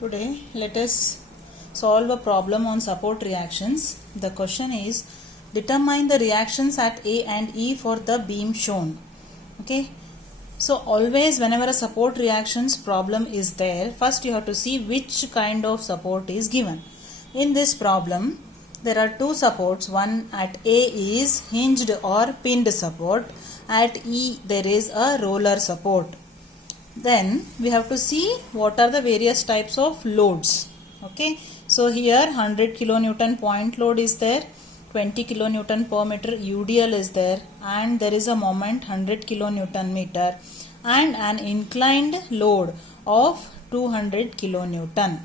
Today let us solve a problem on support reactions. The question is determine the reactions at A and E for the beam shown. Okay. So always whenever a support reactions problem is there, first you have to see which kind of support is given. In this problem there are two supports. One at A is hinged or pinned support. At E there is a roller support. Then we have to see what are the various types of loads. Okay, so here 100 kilonewton point load is there, 20 kilonewton per meter UDL is there, and there is a moment 100 kilonewton meter and an inclined load of 200 kilonewton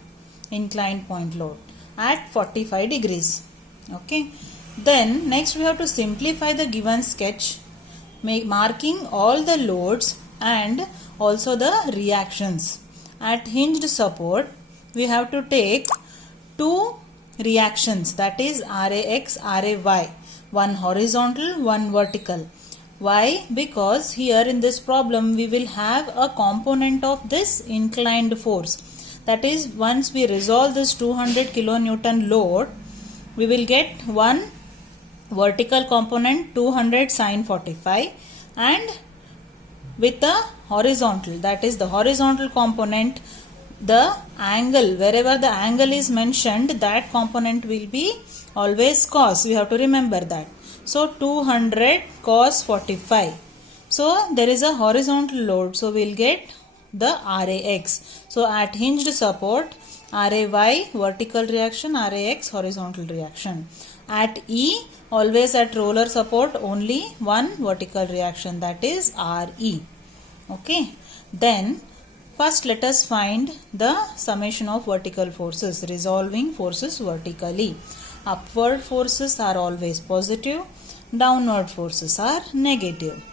inclined point load at 45 degrees. Okay, then next we have to simplify the given sketch, marking all the loads and also the reactions. At hinged support we have to take two reactions, that is RAX, RAY, one horizontal, one vertical. Why? Because here in this problem we will have a component of this inclined force. That is, once we resolve this 200 kilonewton load, we will get one vertical component 200 sin 45 and with the horizontal, that is the horizontal component, the angle, wherever the angle is mentioned, that component will be always cos. We have to remember that. So 200 cos 45. So there is a horizontal load, so we will get the RAX. So at hinged support, RAY vertical reaction, RAX horizontal reaction. At E, always at roller support, only one vertical reaction, that is RE. Okay, then first let us find the summation of vertical forces, resolving forces vertically. Upward forces are always positive, downward forces are negative.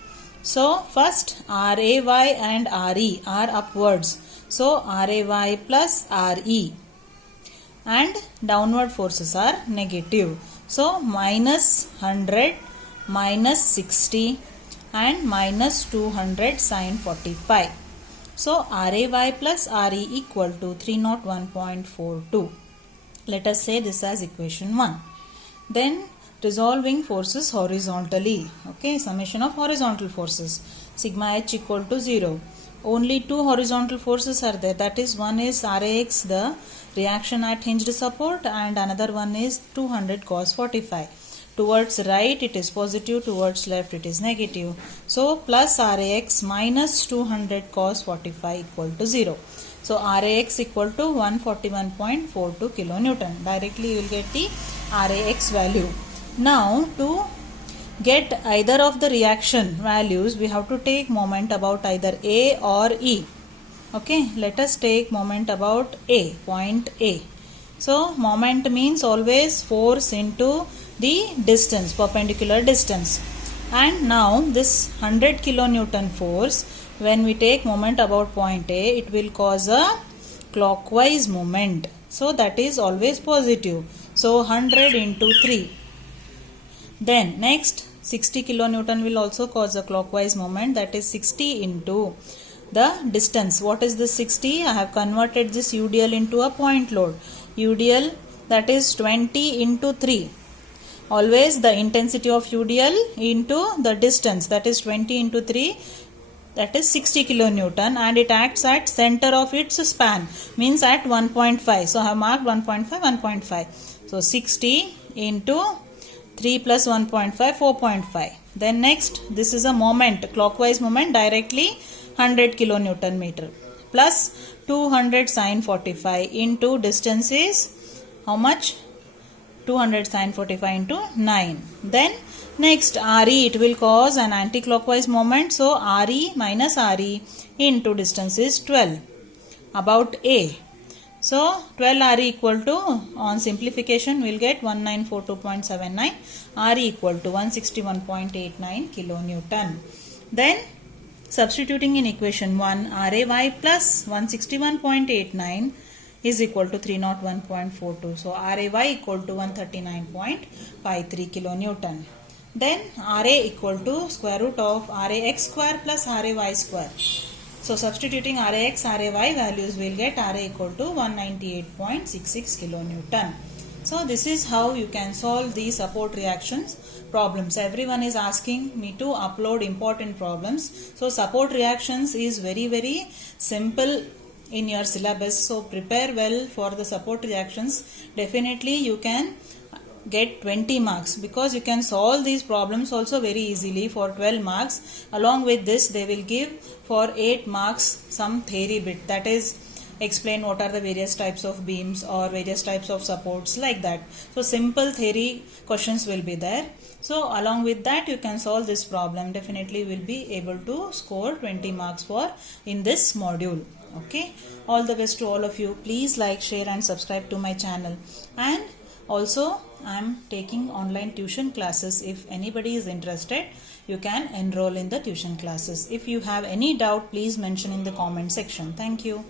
So first RAY and RE are upwards, so RAY plus RE, and downward forces are negative. So minus 100, minus 60 and minus 200 sin 45. So RAY plus RE equal to 301.42. Let us say this as equation 1. Then resolving forces horizontally. Okay, summation of horizontal forces. Sigma H equal to 0. Only two horizontal forces are there. That is, one is RAX, the reaction at hinged support, and another one is 200 cos 45. Towards right it is positive, towards left it is negative. So plus RAX minus 200 cos 45 equal to 0. So RAX equal to 141.42 kilonewton. Directly you will get the RAX value. Now to get either of the reaction values, we have to take moment about either A or E. Okay, let us take moment about A, point A. So moment means always force into the distance, perpendicular distance. And now this 100 kilonewton force, when we take moment about point A, it will cause a clockwise movement. So that is always positive. So 100 into 3. Then next 60 kilonewton will also cause a clockwise movement, that is 60 into the distance. What is this 60? I have converted this UDL into a point load. UDL, that is 20 into 3. Always the intensity of UDL into the distance, that is 20 into 3, that is 60 kilonewton, and it acts at center of its span, means at 1.5. So I have marked 1.5, 1.5. So 60 into 3 plus 1.5, 4.5. Then next, this is a moment, clockwise moment, directly 100 kilonewton meter, plus 200 sin 45 into distance is how much? 200 sin 45 into 9. Then next RE, it will cause an anti-clockwise moment. So RE minus RE into distance is 12 about A. So 12 RE equal to, on simplification we will get 1942.79, RE equal to 161.89 kilonewton. Then substituting in equation 1, RAY plus 161.89 is equal to 301.42. So RAY equal to 139.53 kilonewton. Then RA equal to square root of RAX square plus RAY square. So substituting RAX, RAY values, will get RA equal to 198.66 kilonewton. So this is how you can solve the support reactions problems. Everyone is asking me to upload important problems. So support reactions is very simple in your syllabus. So prepare well for the support reactions. Definitely you can get 20 marks because you can solve these problems also very easily for 12 marks. Along with this, they will give for 8 marks some theory bit, that is explain what are the various types of beams or various types of supports, like that. So simple theory questions will be there. So along with that you can solve this problem. Definitely will be able to score 20 marks for in this module. Okay, all the best to all of you. Please like, share and subscribe to my channel. And also I am taking online tuition classes. If anybody is interested, you can enroll in the tuition classes. If you have any doubt, please mention in the comment section. Thank you.